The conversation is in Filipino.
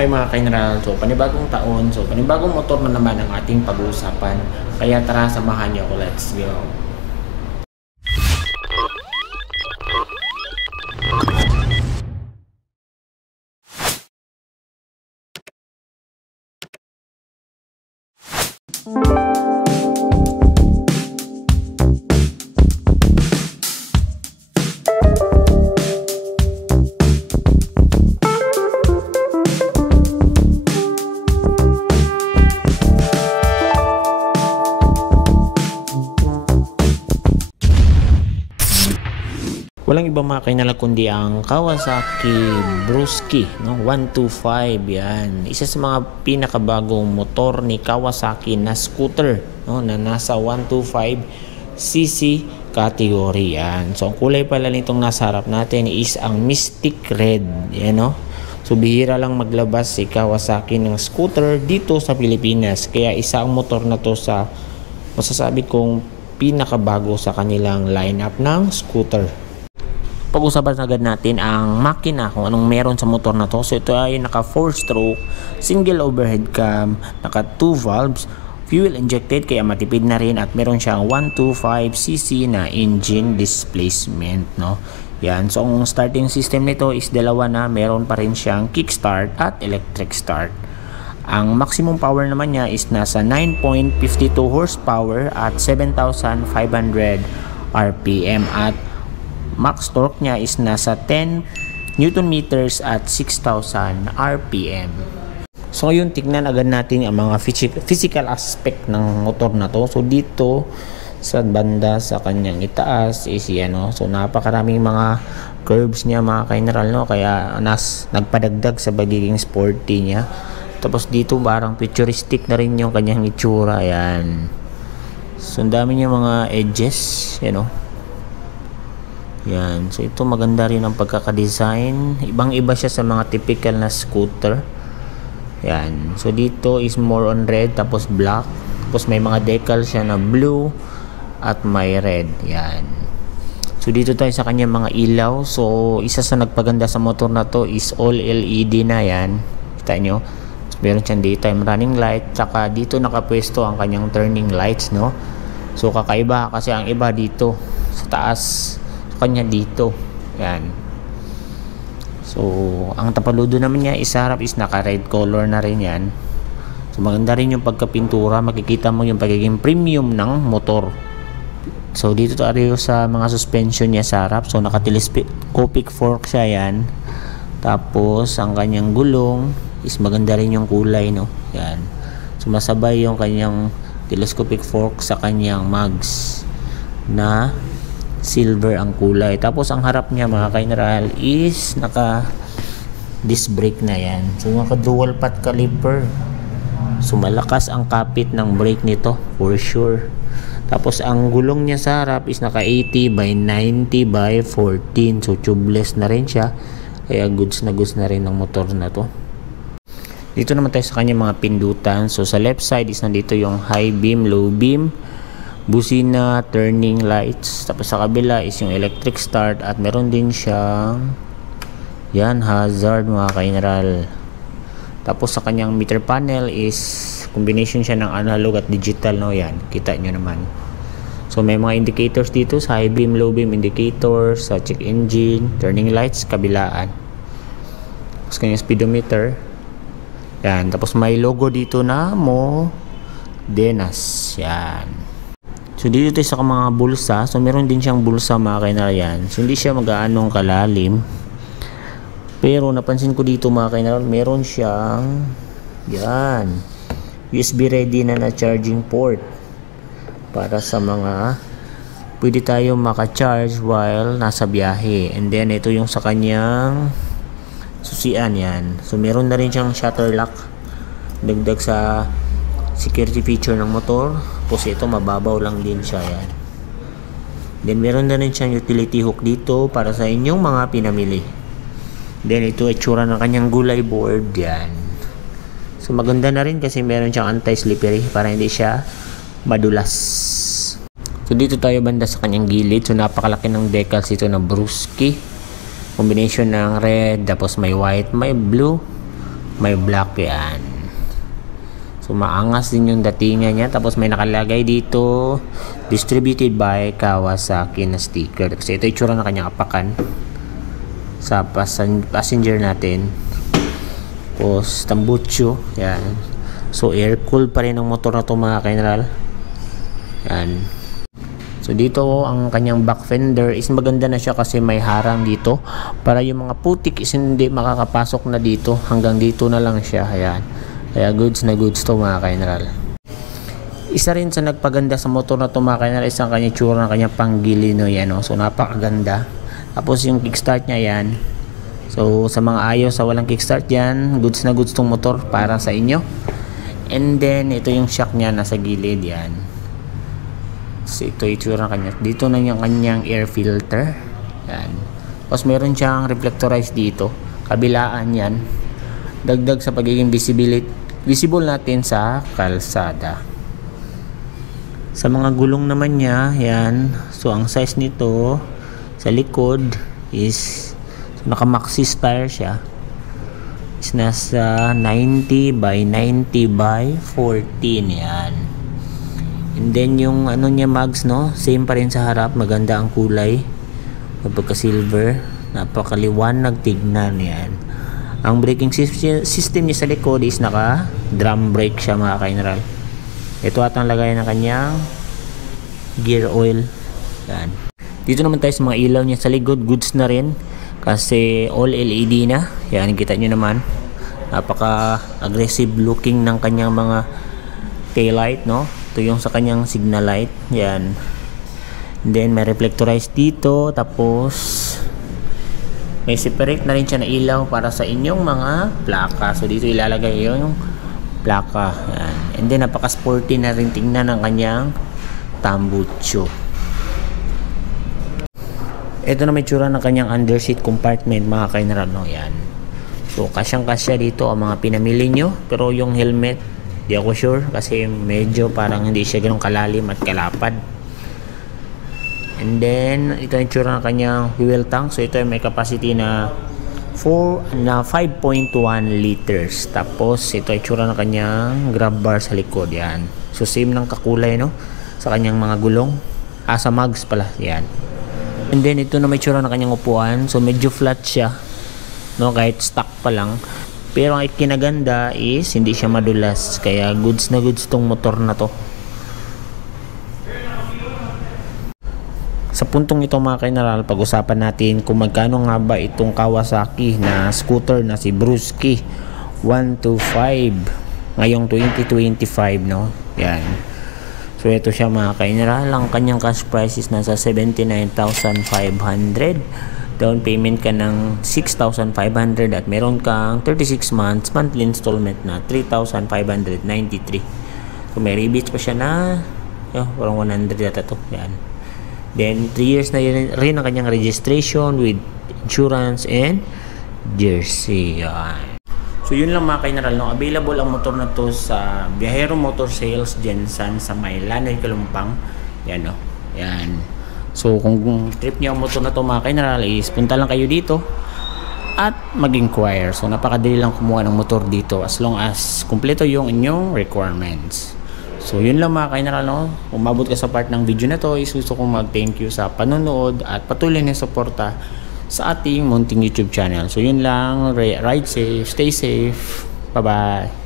Hi mga ka-general, so panibagong taon, so panibagong motor na naman ang ating pag-uusapan. Kaya tara, samahan niyo ako, let's go! Walang iba mga kainala kundi ang Kawasaki Brusky, no? 125 yan. Isa sa mga pinakabagong motor ni Kawasaki na scooter, no? Na nasa 125cc category yan. So ang kulay pala nitong nasa harap natin is ang Mystic Red. Yan, no? So bihira lang maglabas si Kawasaki ng scooter dito sa Pilipinas. Kaya isa ang motor na to sa masasabi kong pinakabago sa kanilang lineup ng scooter. Pag-usapan agad natin ang makina, kung anong meron sa motor na to. So ito ay naka 4-stroke, single overhead cam, naka 2 valves, fuel injected kaya matipid na rin, at meron siyang 125cc na engine displacement, no? Yan. So ang starting system nito is dalawa na, meron pa rin siyang kickstart at electric start. Ang maximum power naman niya is nasa 9.52 horsepower at 7,500 RPM, at max torque niya is nasa 10 Newton meters at 6,000 RPM. So ngayon tignan agad natin ang mga physical aspect ng motor na to. So dito sa banda sa kanyang itaas is yan, no? So napakaraming mga curves niya mga ka-general, no? Kaya nagpadagdag sa pagiging sporty niya. Tapos dito parang futuristic na rin yung kanyang itsura. Yan. So ang dami niya mga edges, you know. Yan. So ito maganda rin ang pagkaka-design. Ibang-iba siya sa mga typical na scooter. Yan. So dito is more on red tapos black. Tapos may mga decal siya na blue at may red. Yan. So dito tayo sa kanya mga ilaw. So isa sa nagpaganda sa motor na to is all LED na yan. Kita nyo? So, meron siyang daytime running light. Tsaka dito nakapwesto ang kanyang turning lights, no? So kakaiba kasi ang iba dito sa taas, kanya dito. Yan. So ang tapaludo naman niya is harap is naka red color na rin yan. So maganda rin yung pagkapintura, makikita mo yung pagiging premium ng motor. So dito tayo sa mga suspension niya sa harap. So naka telescopic fork siya yan. Tapos ang kanyang gulong is maganda rin yung kulay, no? Yan. So masabay yung kanyang telescopic fork sa kanyang mags na silver ang kulay. Tapos ang harap niya mga ka-general is naka disc brake na yan. So naka dual path caliper. So malakas ang kapit ng brake nito for sure. Tapos ang gulong niya sa harap is naka 80 by 90 by 14. So tubeless na rin siya. Kaya goods na rin ng motor na to. Dito naman tayo sa kanya mga pindutan. So sa left side is nandito yung high beam, low beam, busina, turning lights. Tapos sa kabila is yung electric start, at meron din siyang yan, hazard mga ka-general. Tapos sa kanyang meter panel is combination siya ng analog at digital, no? Yan, kita nyo naman. So may mga indicators dito sa high beam, low beam indicators, sa check engine, turning lights, kabilaan. Tapos kanyang speedometer. Yan, tapos may logo dito na Modenas. Yan. So dito tayo sa mga bulsa. So meron din siyang bulsa mga ka-general yan. So hindi siya mag-aanong kalalim. Pero napansin ko dito mga ka-general, meron siyang yan, USB ready na charging port. Para sa mga pwede tayo maka-charge while nasa biyahe. And then ito yung sa kanyang susian yan. So meron na rin siyang shutter lock. Dagdag sa security feature ng motor. Tapos ito mababaw lang din siya yan. Then meron na rin siyang utility hook dito para sa inyong mga pinamili. Then ito itsura ng kanyang gulay board yan. So maganda na rin kasi meron siyang anti-slippery para hindi siya madulas. So dito tayo banda sa kanyang gilid. So napakalaki ng decals ito na Brusky. Combination ng red, tapos may white, may blue, may black yan. So maangas din yung datingan niya. Tapos may nakalagay dito, distributed by Kawasaki na sticker. Kasi ito itsura na kanyang apakan sa passenger natin. Tapos tambucho, yan. So air cooled pa rin ang motor na to mga ka-general. Yan. So dito ang kanyang back fender is maganda na siya kasi may harang dito para yung mga putik is hindi makakapasok na dito, hanggang dito na lang siya. Ayan. Kaya goods na goods to mga ka-general. Isa rin sa nagpaganda sa motor na to mga ka-general is ang kanyang tsura ng kanyang panggilino yan, oh. So napakaganda. Tapos yung kickstart niya yan. So sa mga ayaw sa walang kickstart yan, goods na goods tong motor para sa inyo. And then ito yung shock niya nasa gilid yan. So ito itsura kanya. Dito na yung kanyang air filter. Yan. Tapos meron siyang reflectorized dito. Kabilaan yan. Dagdag sa pagiging visible natin sa kalsada. Sa mga gulong naman niya, yan. So ang size nito sa likod is naka maxis tire siya. Is nasa 90 by 90 by 14 yan. And then yung ano niya mags, no, same pa rin sa harap, maganda ang kulay, pagka silver, napakaliwanag tignan yan. Ang braking system niya sa likod is naka drum brake siya mga ka-general. Ito at ang lagay ng kanyang gear oil. Yan. Dito naman tayo sa mga ilaw niya sa likod, goods na rin kasi all LED na. Yan, kita nyo naman, napaka aggressive looking ng kanyang mga taillight, no. Ito yung sa kanyang signal light. Yan. And then may reflectorized dito. Tapos may separate na rin siya na ilaw para sa inyong mga plaka. So dito ilalagay yung plaka. Yan. And then napaka-sporty na rin tingnan ng kanyang tambucho. Ito na may tsura ng kanyang underseat compartment mga ka-general, no. Yan. So kasyang-kasya dito ang mga pinamili nyo. Pero yung helmet, di ako sure kasi medyo parang hindi siya ganun kalalim at kalapad. And then ito yung tsura ng kanyang fuel tank. So ito ay may capacity na 5.1 liters. Tapos ito ay tsura ng kanyang grab bar sa likod. Yan. So same ng kakulay, no, sa kanyang mga gulong. Sa mags pala. Yan. And then ito na may tsura ng kanyang upuan. So medyo flat siya, no, kahit stock pa lang. Pero ang kinaganda is hindi siya madulas. Kaya goods na goods tong motor na to. Sa puntong ito mga ka-general, pag-usapan natin kung magkano nga ba itong Kawasaki na scooter na si Brusky 125 ngayong 2025, no. Yan. So ito siya mga ka-general. Ang kanyang cash price is nasa 79,500. Down payment ka ng 6,500 at meron kang 36 months monthly installment na 3,593. So may rebates pa siya na parang 100 yata to. Yan. Then 3 years na rin ang kanyang registration with insurance and jersey. Yan. So yun lang mga ka-general, no. Available ang motor na to sa Viajero Motor Sales Jensan sa Maylanan, Kalumpang. Yan, no. Yan. So kung trip niyo ang motor na to mga ka-general, is punta lang kayo dito at mag-inquire. So napakadali lang kumuha ng motor dito as long as kumpleto yung inyong requirements. So yun lang mga ka-general, no. Umabot ka sa part ng video na to, is gusto kong mag-thank you sa panonood at patuloy na suporta sa ating munting YouTube channel. So yun lang, ride safe, stay safe, bye bye.